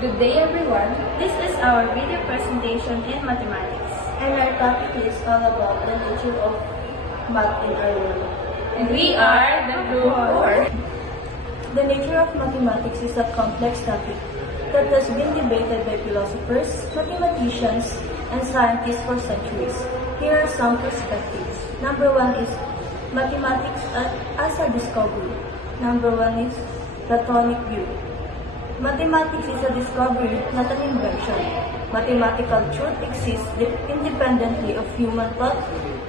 Good day everyone. This is our video presentation in mathematics. And our topic is all about the nature of math in our world. And we are the group 4. The nature of mathematics is a complex topic that has been debated by philosophers, mathematicians, and scientists for centuries. Here are some perspectives. Number one is mathematics as a discovery. Number one is Platonic view. Mathematics is a discovery, not an invention. Mathematical truth exists independently of human thought,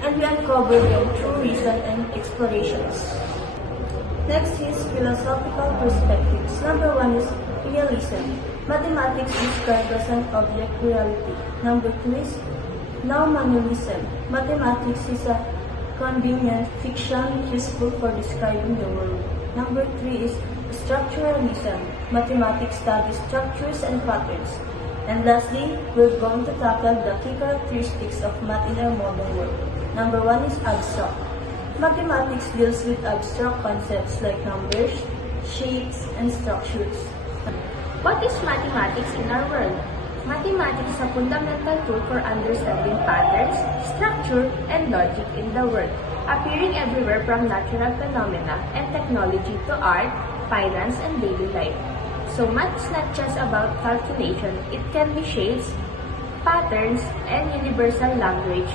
and we uncover them through reason and explorations. Next is philosophical perspectives. Number one is realism. Mathematics describes as an object reality. Number two is nominalism. Mathematics is a convenient fiction useful for describing the world. Number three is structuralism. Mathematics studies structures and patterns. And lastly, we're going to tackle the key characteristics of math in our modern world. Number one is abstract. Mathematics deals with abstract concepts like numbers, shapes, and structures. What is mathematics in our world? Mathematics is a fundamental tool for understanding patterns, structure, and logic in the world, appearing everywhere from natural phenomena and technology to art, finance, and daily life. So math is not just about calculation, it can be shapes, patterns, and universal language.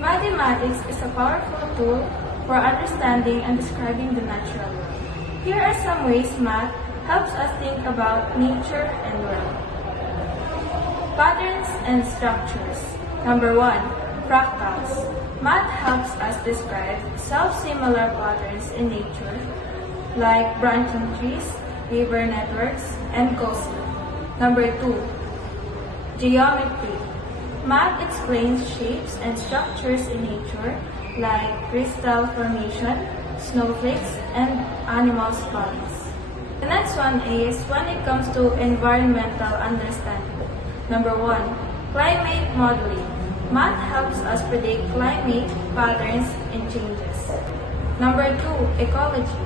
Mathematics is a powerful tool for understanding and describing the natural world. Here are some ways math helps us think about nature and world. Patterns and structures. Number one, fractals. Math helps us describe self-similar patterns in nature, like branching trees, river networks, and coastline. Number two, geometry. Math explains shapes and structures in nature, like crystal formation, snowflakes, and animals' bodies. The next one is when it comes to environmental understanding. Number one, climate modeling. Math helps us predict climate patterns and changes. Number two, ecology.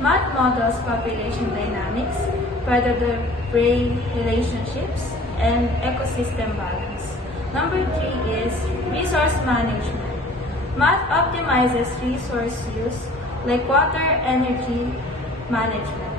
Math models population dynamics, predator-prey relationships, and ecosystem balance. Number three is resource management. Math optimizes resource use like water energy management.